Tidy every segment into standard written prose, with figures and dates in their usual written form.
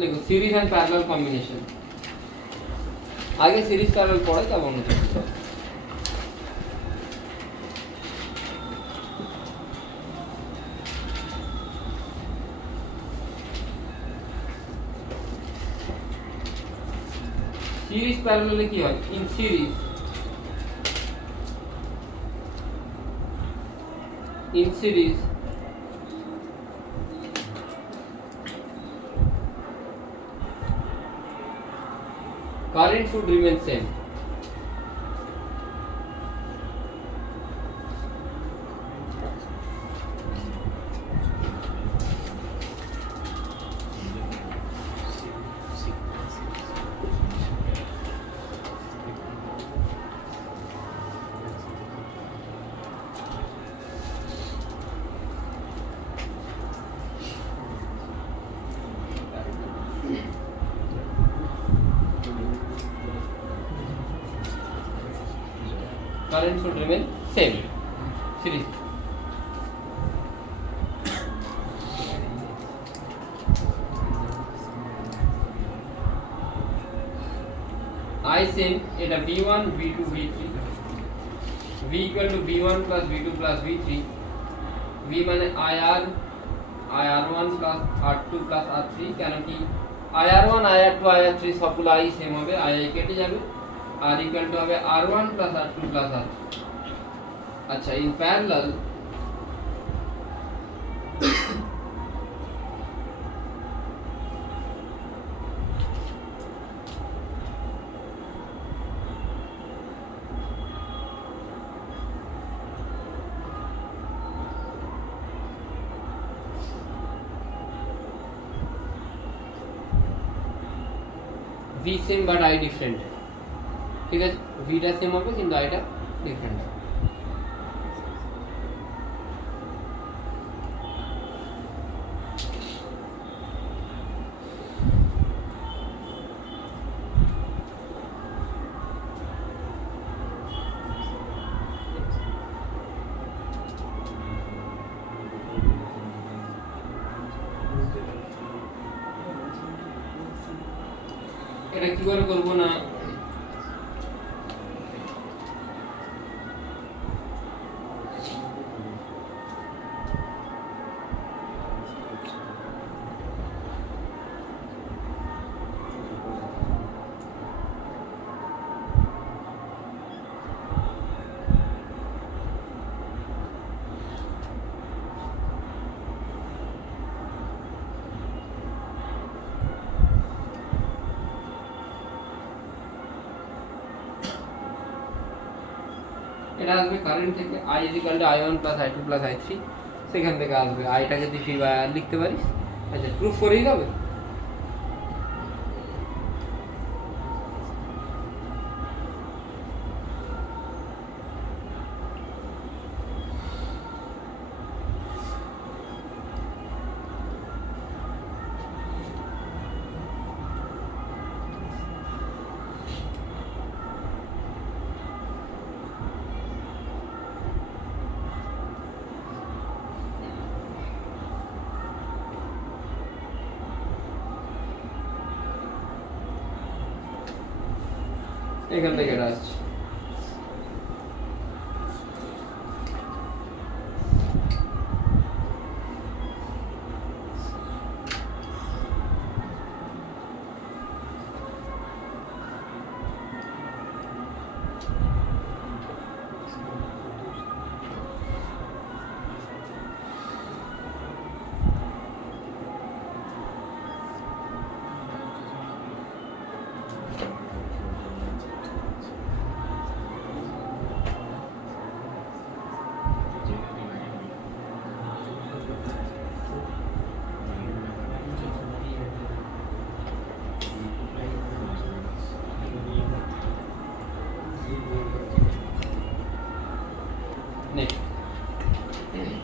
দেখো series and parallel combination, আগে series parallel পড়ে তারপর অন্য কিছু পড়ে। সিরিজ প্যারালালে কি হয়, in series current should remain same. Current should remain same. Series. I same এটা V1 V2 V3 V equal to V1 plus V2 plus V3 V মানে IR IR1 plus R2 plus R3 কেন কি IR1 IR2 IR3 সবগুলো I same হবে I কেটে যাবে R equal to হবে R1 plus R2 plus R3 আচ্ছা in parallel V same but I different, ঠিক আছে V টা সেম হবে কিন্তু I টা ডিফারেন্ট। এটা কি করে করব না, এটা আসবে কারেন্ট থেকে I I1 plus I2 plus I3 সেখান থেকে আসবে I টাকে তুই ফি বাই আর লিখতে পারিস। আচ্ছা প্রুফ করেই যাবে। এখান থেকে এটা আসছে।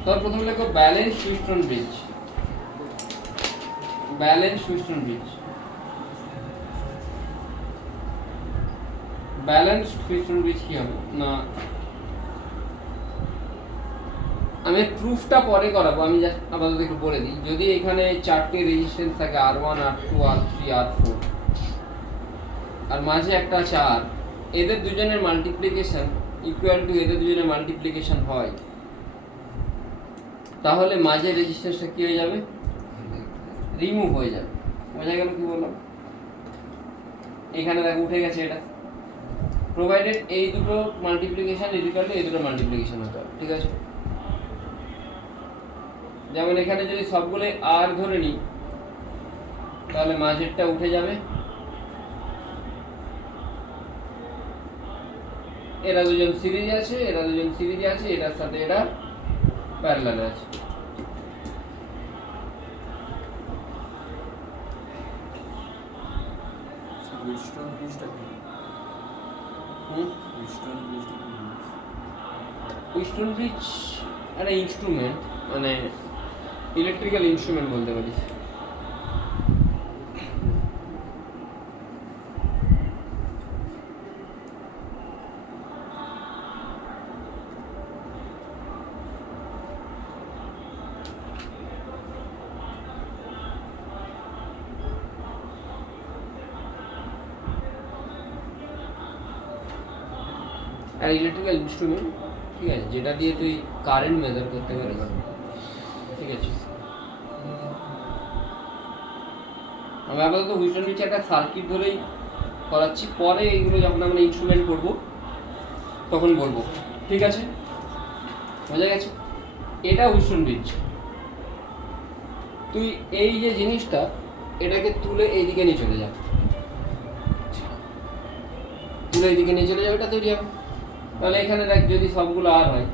तो प्रथम लिखो balance Houston bridge, balance Houston bridge, balance Houston bridge की হবে না আমি প্রুফটা পরে করাবো, আমি জাস্ট আপাতত একটু বলে দিই। যদি এখানে 4টে রেজিস্ট্যান্স থাকে R1 R2 R3 R4 আর মাঝে একটা আছে R, এদের দুজনের মাল্টিপ্লিকেশন ইকুয়াল টু এদের দুজনের মাল্টিপ্লিকেশন হয়, তাহলে মাঝে রেজিস্ট্যান্সটা কি হয়ে যাবে? রিমুভ হয়ে যাবে। বোঝা গেল কি বললাম? এখানে দেখো উঠে গেছে এটা, প্রোভাইডেড এই দুটো মাল্টিপ্লিকেশন ইকুয়াল টু এই দুটো মাল্টিপ্লিকেশন হতে হবে, ঠিক আছে? যেমন এখানে যদি সবগুলো আর ধরে নিই তাহলে মাঝেরটা উঠে যাবে, এরা দুজন সিরিজ আছে, এরা দুজন সিরিজে আছে, এটার সাথে এটা প্যারালাল আছে। উইস্টন ব্রিজ একটা ইনস্ট্রুমেন্ট, মানে ইলেকট্রিক্যাল ইনস্ট্রুমেন্ট বলতে পারিস। আর ইলেকট্রিক্যাল ইনস্ট্রুমেন্ট, ঠিক আছে, যেটা দিয়ে তুই কারেন্ট মেজার করতে পারিস, ঠিক আছে? আমি আপাতত উইস্টন ব্রিজ একটা সার্কিট ধরেই করাচ্ছি, পরে এইগুলো যখন আমরা ইনস্ট্রুমেন্ট করবো তখন বলবো, ঠিক আছে? বোঝা গেছে? এটা উইস্টন ব্রিজ। তুই এই যে জিনিসটা এটাকে তুলে এইদিকে নিয়ে চলে যা, তুলে এইদিকে নিয়ে চলে যাবে, এটা তৈরি হবে। তাহলে এখানে দেখ যদি সবগুলো আর হয়,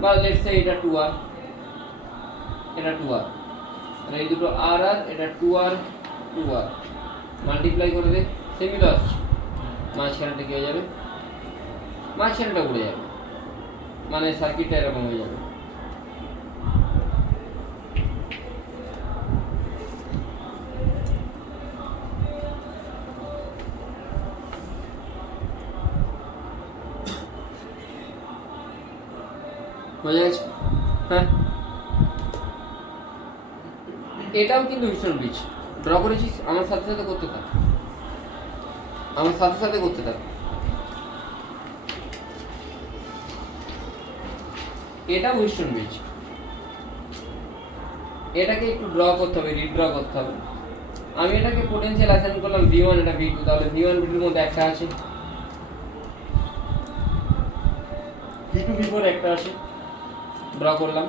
বা লেটস সে এটা 2R, এটা 2R, আর এই দুটো আর আর এটা 2R 2R, মাল্টিপ্লাই করে দে, সেমই তো আসছে। মাঝখানেটা কি হয়ে যাবে? মাঝখানেটা উড়ে যাবে, মানে সার্কিটটা এরকম হয়ে যাবে। বোঝা গেছে? হ্যাঁ, এটাও কিন্তু উইস্টন ব্রিজ। ড্র করেছিস, আমার সাথে সাথে করতে থাক, আমার সাথে সাথে করতে থাক। এটা উইস্টন ব্রিজ, এটাকে একটু ড্র করতে হবে, রিড্র করতে হবে। আমি এটাকে পোটেনশিয়াল অ্যাসাইন করলাম V1, এটা V2, তাহলে V1 V2 এর মধ্যে একটা আছে, V2 V4 একটা আছে, ড্র করলাম।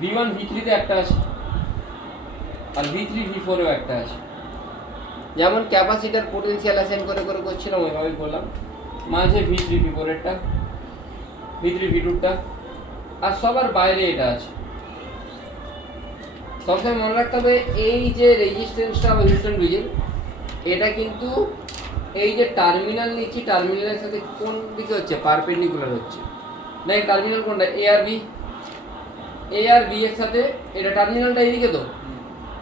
V1 V3 তে একটা আছে, আর V3 V4 এও একটা আছে। যেমন ক্যাপাসিটার পোটেনশিয়াল অ্যাসাইন করে করে করছিলাম ওইভাবেই করলাম। মাঝে V3 V4 এরটা, V3 V2টা, আর সবার বাইরে এটা আছে। সবসময় মনে রাখতে হবে এই যে রেজিস্ট্যান্সটা উইস্টন ব্রিজের, এটা কিন্তু এই যে টার্মিনাল নিচ্ছি, টার্মিনালের সাথে কোন দিকে হচ্ছে? পারপেন্ডিকুলার হচ্ছে। না, এই টার্মিনাল কোনটা? এ আর বি, এ আর বি এর সাথে এটা টার্মিনালটা এইদিকে তো,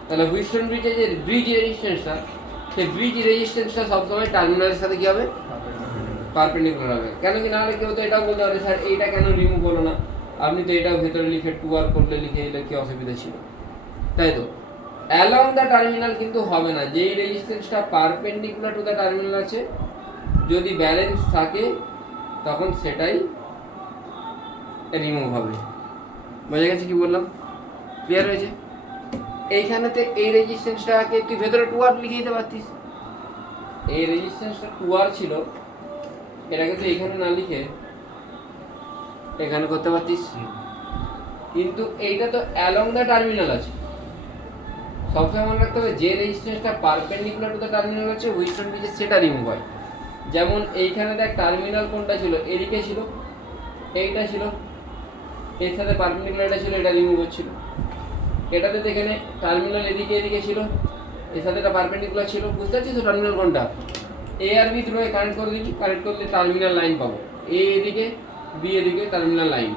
তাহলে উইস্টন ব্রিজের যে ব্রিজ রেজিস্ট্যান্সটা, সেই ব্রিজ রেজিস্ট্যান্সটা সবসময় টার্মিনালের সাথে কি হবে? পারপেন্ডিকুলার হবে। কেন কি? না হলে কেউ তো এটাও বলতে পারে স্যার এইটা কেন রিমুভ হলো না, আপনি তো এটাও ভেতরে লিখে 2R করলে লিখে দিলে কি অসুবিধা ছিল, তাই তো? অ্যালং দ্য টার্মিনাল কিন্তু হবে না, যেই রেজিস্ট্যান্সটা পারপেন্ডিকুলার টু দ্য টার্মিনাল আছে, যদি ব্যালেন্স থাকে তখন সেটাই রিমুভ হবে। বোঝা গেছে কি বললাম? ক্লিয়ার হয়েছে? এইখানেতে এই রেজিস্ট্যান্সটাকে তুই ভেতরে 2R লিখে দিতে পারতিস। এই রেজিস্ট্যান্সটা 2R ছিল, এটাকে তুই এখানে না লিখে এখানে করতে পারতিস, কিন্তু এইটা তো অ্যালং দ্য টার্মিনাল আছে। সবসময় মনে রাখতে হবে যে রেজিস্ট্যান্সটা পারপেন্ডিকুলার টু দ্য টার্মিনাল আছে উইস্টন ব্রিজে, সেটা রিমুভ হয়। যেমন এইখানে দেখ টার্মিনাল কোনটা ছিল? এদিকে ছিল, এইটা ছিল, এর সাথে পারপেন্ডিকুলার এটা ছিল, এটা রিমুভ হচ্ছিল। এটাতে তো এখানে টার্মিনাল এদিকে এদিকে ছিল, এর সাথে এটা পারপেন্ডিকুলার ছিল। বুঝতে পারছিস তো টার্মিনাল কোনটা? এ আর বি দুটোকে কানেক্ট করে দিবি, কানেক্ট করলে টার্মিনাল লাইন পাবো, এ এদিকে বি এদিকে টার্মিনাল লাইন,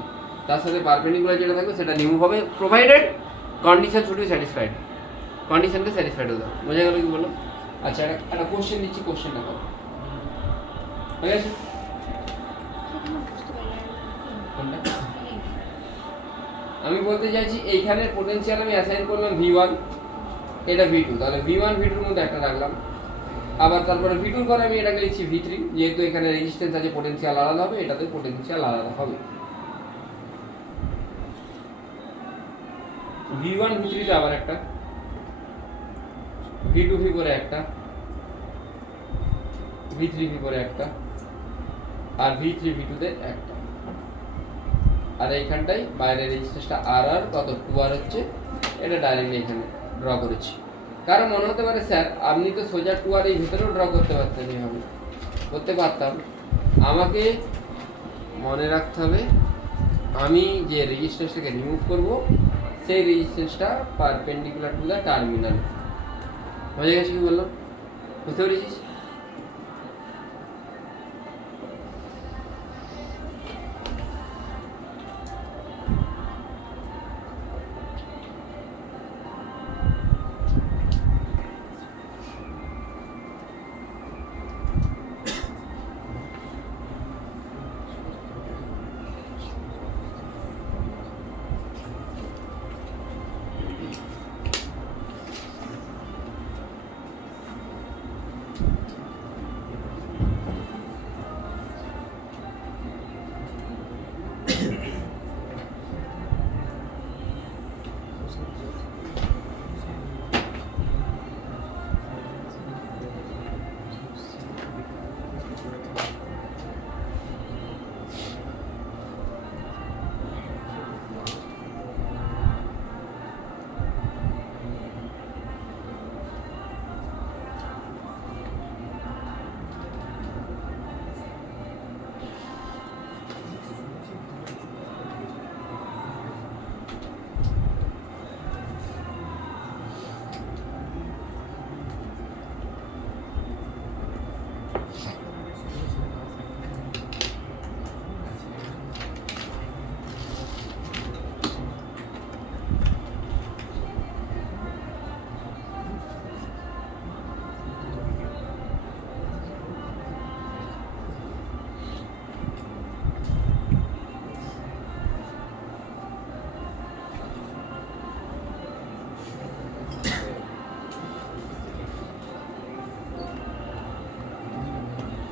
তার সাথে পারপেন্ডিকুলার যেটা থাকবে সেটা রিমুভ হবে, provided condition should be satisfied. কন্ডিশনকে স্যাটিসফাইড হতে হবে। বোঝা গেল কি বললাম? আচ্ছা, একটা কোশ্চেন দিচ্ছি, কোশ্চেনটা করো। ঠিক আছে? কোনটা? আমি বলতে চাইছি এইখানের পোটেনশিয়াল আমি অ্যাসাইন করলাম V1, এটা V2, তাহলে V1 V2 এর মধ্যে একটা রাখলাম। আবার তারপরে V2 এর পরে আমি এটাকে লিখছি V3, যেহেতু এখানে রেজিস্ট্যান্স আছে পোটেনশিয়াল আলাদা হবে, এটাতে পোটেনশিয়াল আলাদা হবে। V1 V3 তে আবার একটা, V2 V4 এ একটা, V3 V4 এ একটা, আর V3 V2 তে একটা। আর এইখানটাই বাইরের রেজিস্ট্যান্সটা আর কত 2R হচ্ছে, এটা ডাইরেক্টলি এখানে ড্র করেছি। কারণ মনে হতে পারে স্যার আপনি তো সোজা 2R এই ভিতরেও ড্র করতে পারতেন, এইভাবে করতে পারতাম। আমাকে মনে রাখতে হবে আমি যে রেজিস্ট্যান্সটাকে রিমুভ করব সেই রেজিস্ট্যান্সটা পারপেন্ডিকুলার টু দ্য টার্মিনাল। বুঝে গেছে কি বললাম? বুঝতে পেরেছিস?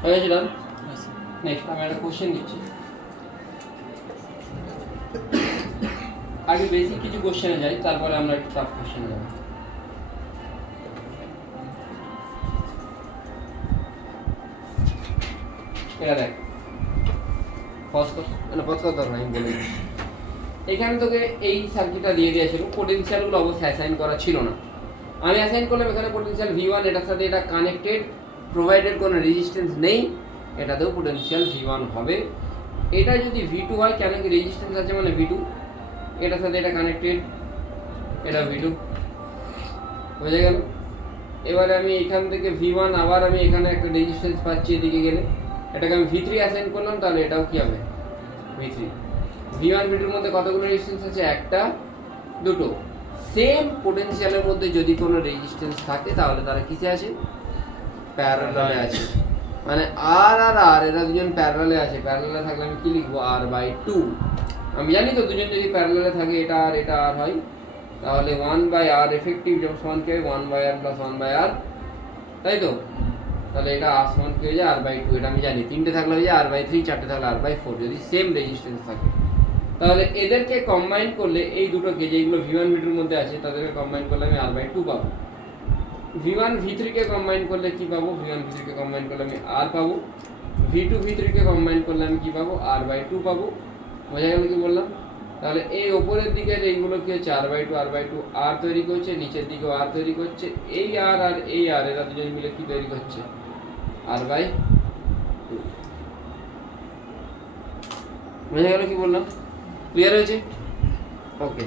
হয়েছিলাম। নেক্সট আমি একটা কোশ্চেন দিচ্ছি, আগে বেসিক কিছু কোশ্চেনে যাই, তারপরে আমরা একটু টাফ কোশ্চেনে যাব। এটা দেখ, পজ কর দরকার আমি বলে দিচ্ছি। এখানে তোকে এই সার্কিটটা দিয়ে দিয়েছিল, পোটেনশিয়ালগুলো অবশ্যই অ্যাসাইন করা ছিল না। আমি অ্যাসাইন করলাম এখানে পোটেনশিয়াল V1, এটার সাথে এটা কানেক্টেড, প্রোভাইডেড কোনো রেজিস্ট্যান্স নেই, এটাতেও পোটেনশিয়াল V1 হবে। এটা যদি V2 হয়, কেন কি রেজিস্ট্যান্স আছে মানে V2, এটার সাথে এটা কানেক্টেড, এটা V2, বুঝে গেল? এবারে আমি এখান থেকে V1, আবার আমি এখানে একটা রেজিস্ট্যান্স পাচ্ছি এদিকে গেলে, এটাকে আমি V3 অ্যাসাইন করলাম, তাহলে এটাও কি হবে V3। V1 V2 এর মধ্যে কতগুলো রেজিস্ট্যান্স আছে? একটা, দুটো। সেম পোটেনশিয়ালের মধ্যে যদি কোনো রেজিস্ট্যান্স থাকে তাহলে তারা কিসে আছে? প্যারালালে আছে। মানে আর আর আর এরা দুজন প্যারালালে আছে। প্যারালালে থাকলে আমি কি লিখবো? R/2। আমি জানি তো দুজন যদি প্যারালালে থাকে এটা আর হয়, তাহলে 1/r এফেক্টিভ যখন সমান কি হয় 1/r + 1/r, তাই তো? তাহলে এটা সমান কি হয়ে যায় R/2, এটা আমি জানি। তিনটে থাকলে হয়ে যায় R/3, চারটে থাকলে R/4 যদি সেম রেজিস্ট্যান্স থাকে। তাহলে এদেরকে কম্বাইন করলে এই দুটোকে যেগুলো V1 V2 এর মধ্যে আছে তাদেরকে কম্বাইন করলে আমি R/2 পাবো। V1 V3 কে কম্বাইন করলে কি পাবো? V1 V3 কে কম্বাইন করলে আমি R পাবো। V2 V3 কে কম্বাইন করলে আমি কি পাবো? R/2 পাবো। বোঝা গেল কি বললাম? তাহলে এই ওপরের দিকের এইগুলো কি হচ্ছে? R/2 R তৈরি করছে, নিচের দিকেও R তৈরি করছে। এই R আর এই R এরা দুজন মিলে কি তৈরি করছে? R/2। বোঝা গেল কি বললাম? ক্লিয়ার হয়েছে? ওকে।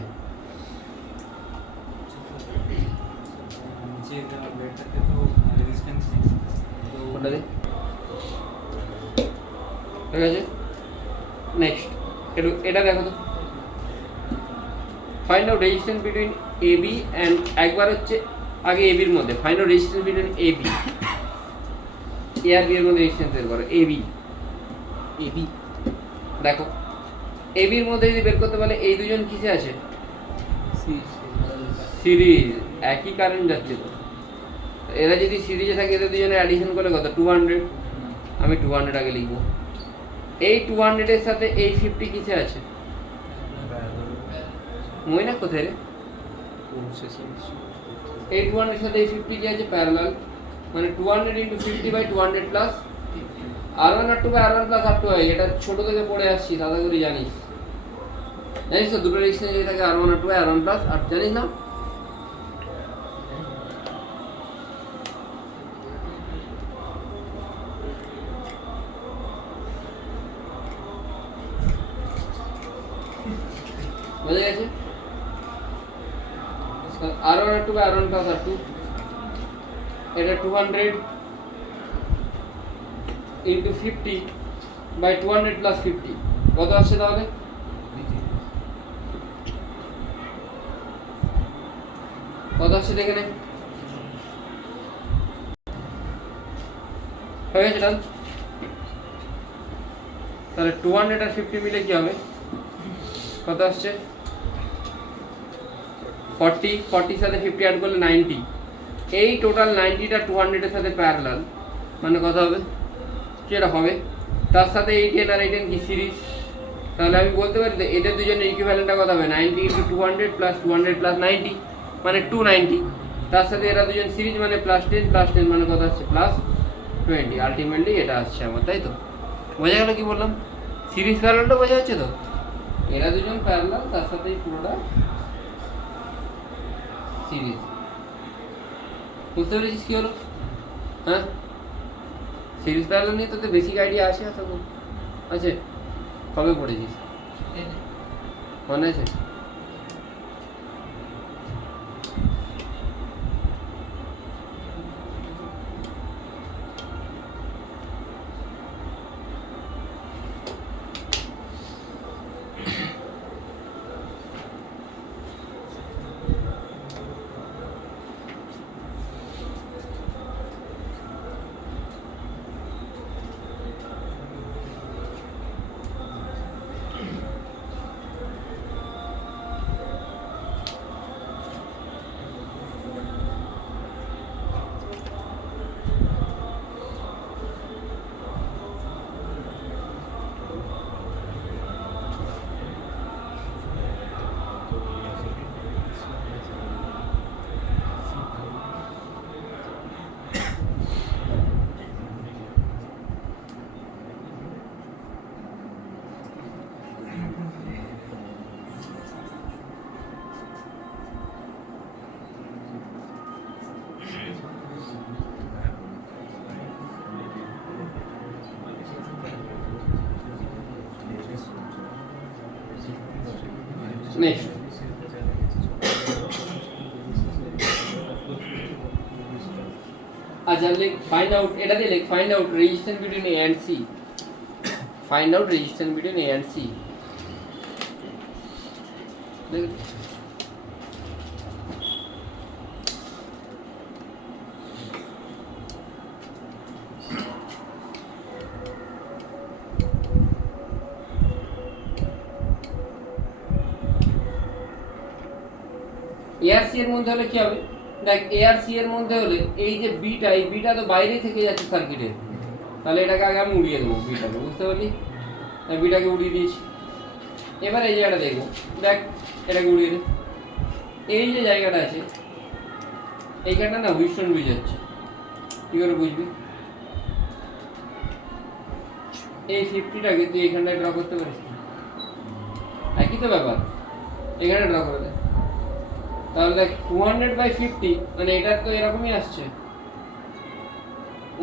ঠিক আছে, নেক্সট এটা দেখো তো, find out resistance between AB and, একবার হচ্ছে আগে AB এর মধ্যে find out resistance between AB, A আর B এর মধ্যে রেজিস্ট্যান্স বের করো। AB দেখো এবির মধ্যে যদি বের করতে পারলে এই দুজন কিসে আছে? সিরিজ, একই কারেন্ট যাচ্ছে তো। এরা যদি সিরিজে থাকে এদের দুজনে অ্যাডিশন করলে কত? 200। আমি 200 আগে লিখবো। এই 200 এর সাথে এই 50 কিসে আছে? মনে না কোথায় রে? এই 200 এর সাথে এই 50 কি আছে? প্যারালাল। মানে 200 × 50/200 plus R1 R2 R1 plus R2 হয়। এটা ছোট থেকে পড়ে আসছি, দাদা করে জানিস তো? দুটো রেজিস্ট্যান্স যদি থাকে R1 R2 R1 প্লাস আর জানিস না? বোঝা গেছে? R1 R2 R1 plus R2, এটা 200 × 50/200 প্লাস 50 কত আসছে তাহলে? কত আসছে দেখে নে। হয়ে গেছে ডান। তাহলে 200 আর 50 মিলে কি হবে? কত আসছে? 40। 40 সাথে 50 অ্যাড করলে 90। এই টোটাল 90টা 200 এর সাথে প্যারালাল, মানে কত হবে? যেটা হবে তার সাথে 80 আর 80 কি সিরিজ। তাহলে আমি বলতে পারি যে এদের দুজনের ইকুইভ্যালেন্টটা কত হবে? 90 × 200 প্লাস 200 প্লাস 90 মানে 290। তার সাথে এরা দুজন সিরিজ মানে +10 +10 মানে কত আসছে? +20। আলটিমেটলি এটা আসছে আমার, তাই তো? বোঝা গেল কি বললাম? সিরিজ প্যারালালটা বোঝা যাচ্ছে তো? এরা দুজন প্যারালাল, তার সাথে পুরোটা সিরিজ। বুঝতে পেরেছিস কি হলো? হ্যাঁ, সিরিজ প্যারালাল নিয়ে তোদের বেসিক আইডিয়া আছে? আছে? কবে পড়েছিস? মনে আছে? নেক্সট আচ্ছা লিখ ফাইন্ড আউট, এটা দিয়ে লিখ find out resistance between A and C। Find out resistance between A and C। A আর C এর মধ্যে হলে কি হবে? দেখ A আর C এর মধ্যে হলে এই যে বিটা, এই বিটা তো বাইরেই থেকে যাচ্ছে সার্কিটে, তাহলে এটাকে আগে আমি উড়িয়ে দেবো বিটাকে। বুঝতে পারলি? আমি বিটাকে উড়িয়ে দিয়েছি। এবার এই জায়গাটা দেখবো, দেখ এটাকে উড়িয়ে দে। এই যে জায়গাটা আছে এইখানটা না হুইস্টন ব্রিজ যাচ্ছে, কি করে বুঝবি? এই 50টাকে তুই এখানটায় ড্র করতে পারিস, একই তো ব্যাপার, এখানে ড্র করে দে। তাহলে দেখ 200/50 মানে এটা তো এরকমই আসছে,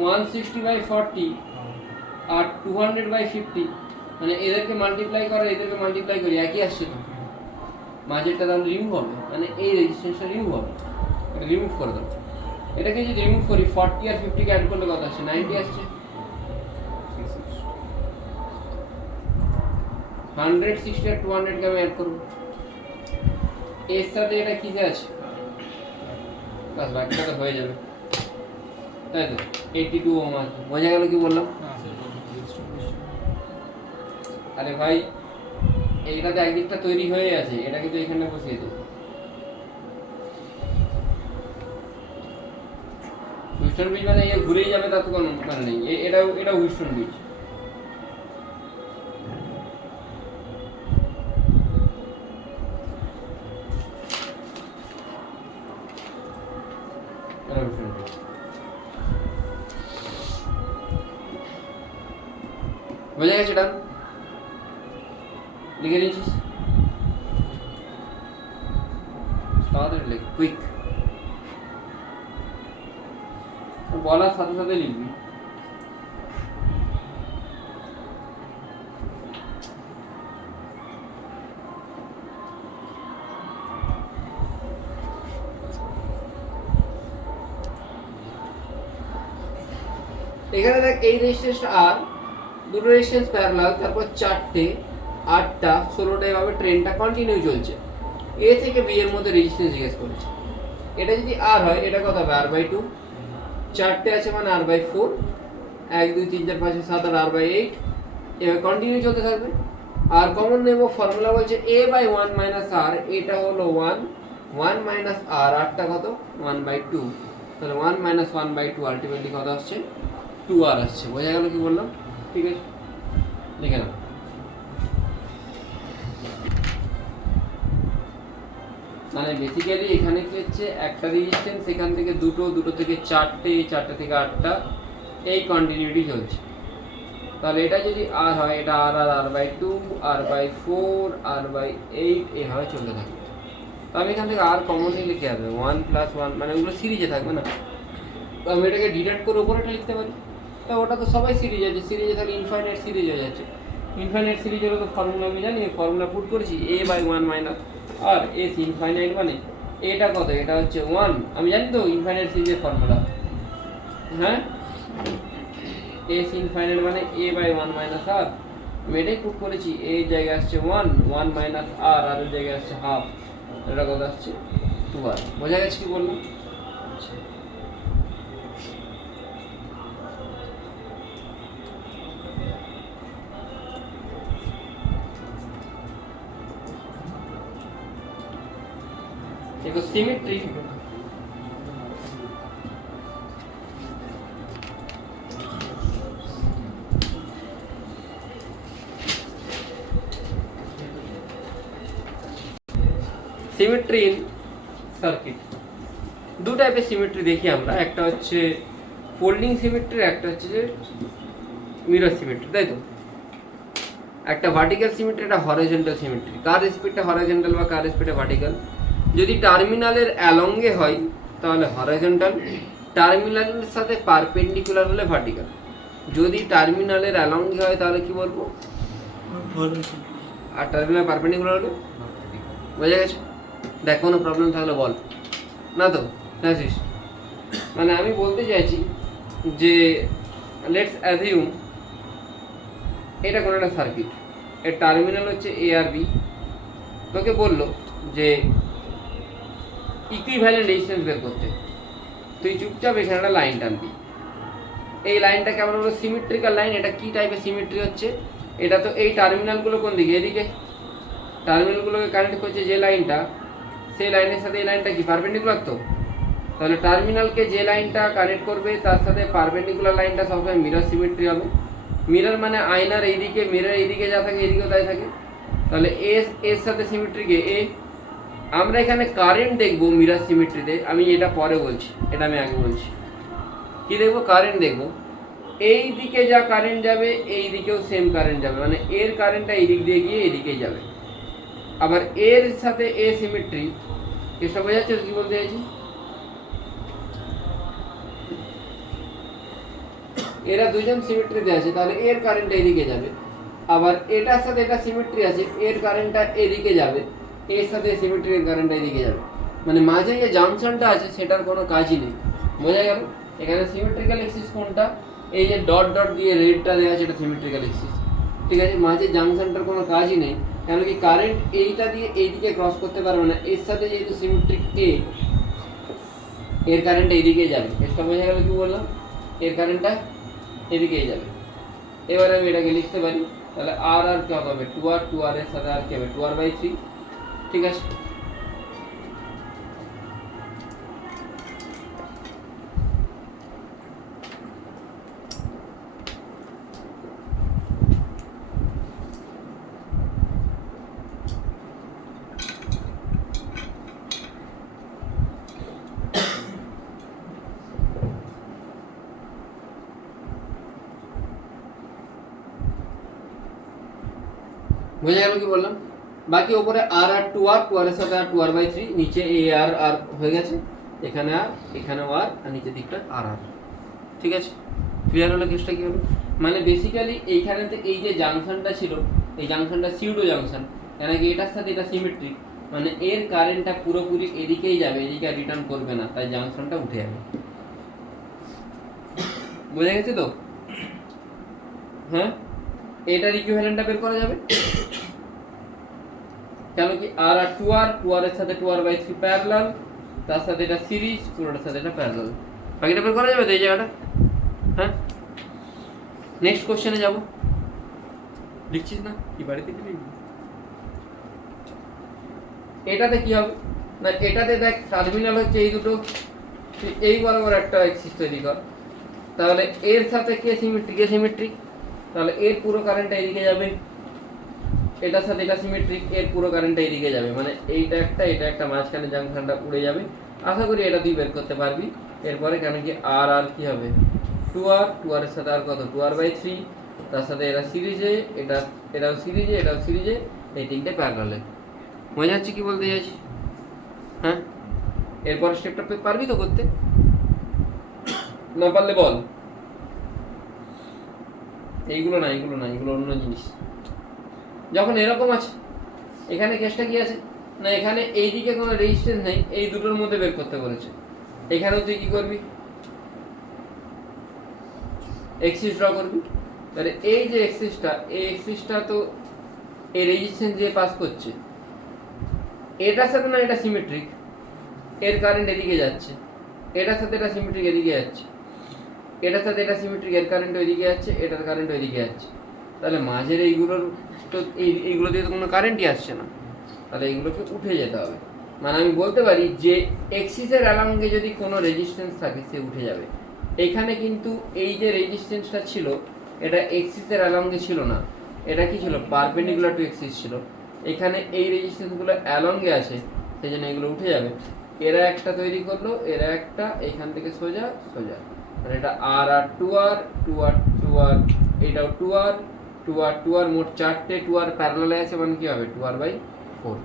160/40 আর 200/50 মানে এদেরকে মাল্টিপ্লাই করে এদেরকে মাল্টিপ্লাই করি, একই আসছে তো। মাঝেরটা তাহলে রিমুভ হবে, মানে এই রেজিস্ট্যান্সটা রিমুভ হবে, এটা রিমুভ করে দেবো। এটাকে যদি রিমুভ করি 40 আর 50 কে অ্যাড করলে কত আসছে? 90 আসছে। 160 আর 200 কে আমি অ্যাড করবো, এর সাথে এটা কিসে আছে? বাস বাকিটা তো হয়ে যাবে, তাই তো? 82 ওহম আছে। বোঝা গেল কি বললাম? আরে ভাই এইটাতে একদিকটা তৈরি হয়ে আছে, এটা কিন্তু এখানে বসিয়ে দেবো। হুইস্টন ব্রিজ মানে এ ঘুরেই যাবে, তার তো কোনো মানে নেই। এটা হুইস্টন ব্রিজ। বোঝা গেছে? ডান, লিখে নিয়েছিস? তাড়াতাড়ি লিখ, কুইক, বলার সাথে সাথে লিখবি। এখানে দেখ, এই রেজিস্ট্যান্সটা আর দুটো রেজিস্ট্যান্স প্যারালাল, তারপর 4টে 8টা 16টা এভাবে ট্রেনটা কন্টিনিউ চলছে। এ থেকে বি এর মধ্যে রেজিস্ট্যান্স জিজ্ঞেস করেছে। এটা যদি আর হয়, এটা কত হবে? r/2। 4টে আছে মানে r/4, 1 2 3 4 5 6 7 8 r/8, এভাবে কন্টিনিউ চলতে থাকবে। আর কমন নেব, ফর্মুলা বলছে a/1 - r, এটা হলো 1 1 - r, rটা কত? 1/2। তাহলে 1 - 1/2 আলটিমেটলি কত আসছে? 2r আসছে। বোঝা গেল কি বললাম? ঠিক আছে, লিখে নাও। মানে বেসিক্যালি এখানে কি হচ্ছে, একটা রেজিস্ট্যান্স এখান থেকে দুটো, দুটো থেকে 4টে, 4টে থেকে 8টা, এই কন্টিনিউটি চলছে। তাহলে এটা যদি আর হয়, এটা আর r/2, r/4, r/8 এভাবে চলতে থাকবে। তো আমি এখান থেকে আর কমনলি লিখে আসবে 1 + 1, মানে ওগুলো সিরিজে থাকবে না। তো আমি এটাকে ডিডাক্ট করে উপরেটা লিখতে পারি। তো ওটা তো সবাই সিরিজ আছে, সিরিজে থাকলে ইনফাইনাইট সিরিজ হয়ে যাচ্ছে। ইনফাইনাইট সিরিজ হলে তো ফর্মুলা আমি জানি, ফর্মুলা পুট করেছি a/1 - r, s ইনফাইনাইট মানে এটা কত? এটা হচ্ছে 1। আমি জানি তো ইনফাইনাইট সিরিজের ফর্মুলা, হ্যাঁ, s ইনফাইনাইট মানে a/1 - r। আমি এটাই পুট করেছি। এই জায়গায় আসছে 1 1 - r, আর এর জায়গায় আসছে হাফ, এটা কত আসছে? 2r। বোঝা গেছে কি বললাম? देखो सिमेट्री, সিমেট্রি ইন সার্কিট। দু টাইপের সিমেট্রি দেখি আমরা, একটা হচ্ছে ফোল্ডিং সিমেট্রি, একটা হচ্ছে যে মিরর সিমেট্রি, তাই তো? একটা ভার্টিক্যাল সিমেট্রি, একটা হরিজন্টাল সিমেট্রি। কার স্পিডটা হরিজন্টাল বা কার স্পিডটা ভার্টিক্যাল? যদি টার্মিনালের অ্যালঙ্গে হয় তাহলে হরিজন্টাল, টার্মিনালের সাথে পারপেন্ডিকুলার হলে ভার্টিক্যাল। যদি টার্মিনালের অ্যালঙ্গে হয় তাহলে কি বলবো? আর টার্মিনাল পারপেন্ডিকুলার হলে? বোঝা গেছে? দেখ, কোনো প্রবলেম থাকলে বল। না তো? জানিস, মানে আমি বলতে চাইছি যে লেটস অ্যাজিউম এটা কোনো একটা সার্কিট, এর টার্মিনাল হচ্ছে এ আর বি। তোকে বললো যে ইকুইভ্যালেন্ট রেজিস্ট্যান্স বের করতে, তুই চুপচাপ এখানে একটা লাইন টানবি। এই লাইনটা কেমন হলো? Symmetrical line. এটা কি টাইপের সিমেট্রি হচ্ছে? এটা তো এই টার্মিনালগুলো কোন দিকে? এদিকে। টার্মিনালগুলোকে কানেক্ট করছে যে লাইনটা, সেই লাইনের সাথে এই লাইনটা কি পারপেন্ডিকুলার? তো তাহলে টার্মিনালকে যে লাইনটা কানেক্ট করবে তার সাথে পারপেন্ডিকুলার লাইনটা সবসময় মিরর সিমেট্রি হবে। মিরর মানে আয়নার এইদিকে, মিরর এইদিকে যা থাকে এদিকেও তাই থাকে। তাহলে এর সাথে সিমেট্রিকে এ। আমরা এখানে কারেন্ট দেখবো মিরর সিমেট্রিতে, আমি এটা পরে বলছি, এটা আমি আগে বলছি। কি দেখবো? কারেন্ট দেখবো। এই দিকে যা কারেন্ট যাবে এই দিকেও সেম কারেন্ট যাবে, মানে এর কারেন্টটা এই দিক দিয়ে গিয়ে এদিকেই যাবে। আবার এর সাথে এ সিমেট্রি, কেসটা বোঝা যাচ্ছে কি বলতে চাইছি? এরা দুইজন সিমেট্রিতে আছে, তাহলে এর কারেন্টটা এদিকে যাবে। আবার এটার সাথে এটা সিমেট্রি আছে, এর কারেন্টটা এদিকে যাবে, এর সাথে সিমেট্রির কারেন্টটা এদিকে যাবে। মানে মাঝে যে জাংশনটা আছে সেটার কোনো কাজই নেই। বোঝা গেল? এখানে সিমেট্রিক্যাল এক্সিস কোনটা? এই যে ডট ডট দিয়ে রেডটা দেওয়া আছে, এটা সিমেট্রিক্যাল এক্সিস। ঠিক আছে, মাঝে জাংশনটার কোনো কাজই নেই, কেন কি কারেন্ট এইটা দিয়ে এইদিকে ক্রস করতে পারবে না। এর সাথে যেহেতু সিমেট্রিক এ, এর কারেন্টটা এইদিকে যাবে। এটা বোঝা গেল কি বললাম? এর কারেন্টটা এদিকেই যাবে। এবার আমি এটাকে লিখতে পারি তাহলে আর আর কি হবে 2r, 2r এর সাথে আর কি হবে 2r/3, ঠিক আছে। বুঝে গেল কি বললাম? বাকি উপরে আর আর 2r, 2r এর সাথে আর 2r/3, নিচে এ আর আর হয়ে গেছে, এখানে আর এখানেও আর নিচের দিকটা আর আর, ঠিক আছে। ক্লিয়ার হলো কেসটা কি হলো? মানে বেসিক্যালি এইখানেতে এই যে জাংশনটা ছিল, এই জাংশনটা সিউডো জাংশন, কেন কি এটার সাথে এটা সিমেট্রিক, মানে এর কারেন্টটা পুরোপুরি এদিকেই যাবে, এদিকে আর রিটার্ন করবে না, তাই জাংশনটা উঠে যাবে। বুঝে গেছে তো? হ্যাঁ, এটার ইকুইভ্যালেন্টটা বের করা যাবে, কেন কি আর আর 2r এর সাথে 2r/3 প্যারালাল, তার সাথে এটা সিরিজ, পুরোটার সাথে এটা প্যারালাল, বাকিটা বের করা যাবে তো এই জায়গাটা। হ্যাঁ, নেক্সট কোশ্চেনে যাব। লিখছিস না কি বাড়িতে কি লিখবি? এটাতে কি হবে না, এটাতে দেখ টার্মিনাল হচ্ছে এই দুটো, এই বরাবর একটা এক্সিস তৈরি কর, তাহলে এর সাথে কে সিমেট্রিক? এ সিমেট্রিক, তাহলে এর পুরো কারেন্টটা এদিকে যাবে, এটার সাথে এটা সিমেট্রিক, এর পুরো কারেন্টটা এদিকে যাবে, মানে এইটা একটা এটা একটা, মাঝখানে জাংশনটা উড়ে যাবে। আশা করি এটা তুই বের করতে পারবি। এরপরে কেন কি আর আর কি হবে 2r, 2r এর সাথে আর কত 2r/3, তার সাথে এরা সিরিজে, এটাও সিরিজে, এটাও সিরিজে, এই তিনটে প্যারালালে। মজা হচ্ছে কি বলতে চাইছি? হ্যাঁ, এরপর স্টেপটা পারবি তো করতে? না পারলে বল। এইগুলো না, এইগুলো না, এগুলো অন্য জিনিস। যখন এরকম আছে, এখানে কেসটা কি আছে না, এখানে এইদিকে কোনো রেজিস্ট্যান্স নেই, এই দুটোর মধ্যে বের করতে বলেছে। এখানেও তুই কি করবি? এক্সিস ড্র করবি। তাহলে এই যে এক্সিসটা, এই এক্সিসটা তো এই রেজিস্ট্যান্স দিয়ে পাস করছে, এটার সাথে না এটা সিমেট্রিক, এর কারেন্ট এদিকে যাচ্ছে, এটার সাথে এটা সিমেট্রিক এদিকে যাচ্ছে, এটার সাথে এটা সিমেট্রিক, এর কারেন্ট ওইদিকে যাচ্ছে, এটার কারেন্ট ওইদিকে যাচ্ছে। তাহলে মাঝের এইগুলোর তো এইগুলো দিয়ে তো কোনো কারেন্টই আসছে না, তাহলে এইগুলোকে উঠে যেতে হবে। মানে আমি বলতে পারি যে এক্সিসের অ্যালঙ্গে যদি কোনো রেজিস্ট্যান্স থাকে সে উঠে যাবে। এখানে কিন্তু এই যে রেজিস্ট্যান্সটা ছিল এটা এক্সিসের অ্যালঙ্গে ছিল না, এটা কি ছিল পারপেন্ডিকুলার টু এক্সিস ছিল। এখানে এই রেজিস্ট্যান্সগুলো অ্যালঙ্গে আছে, সেই জন্য এগুলো উঠে যাবে। এরা একটা তৈরি করলো, এরা একটা, এখান থেকে সোজা সোজা, মানে এটা আর আর 2r, 2r, 2r, এটাও 2r, 2r, 2r, মোট চারটে 2r প্যারালালে আছে, মানে কি হবে 2r/4।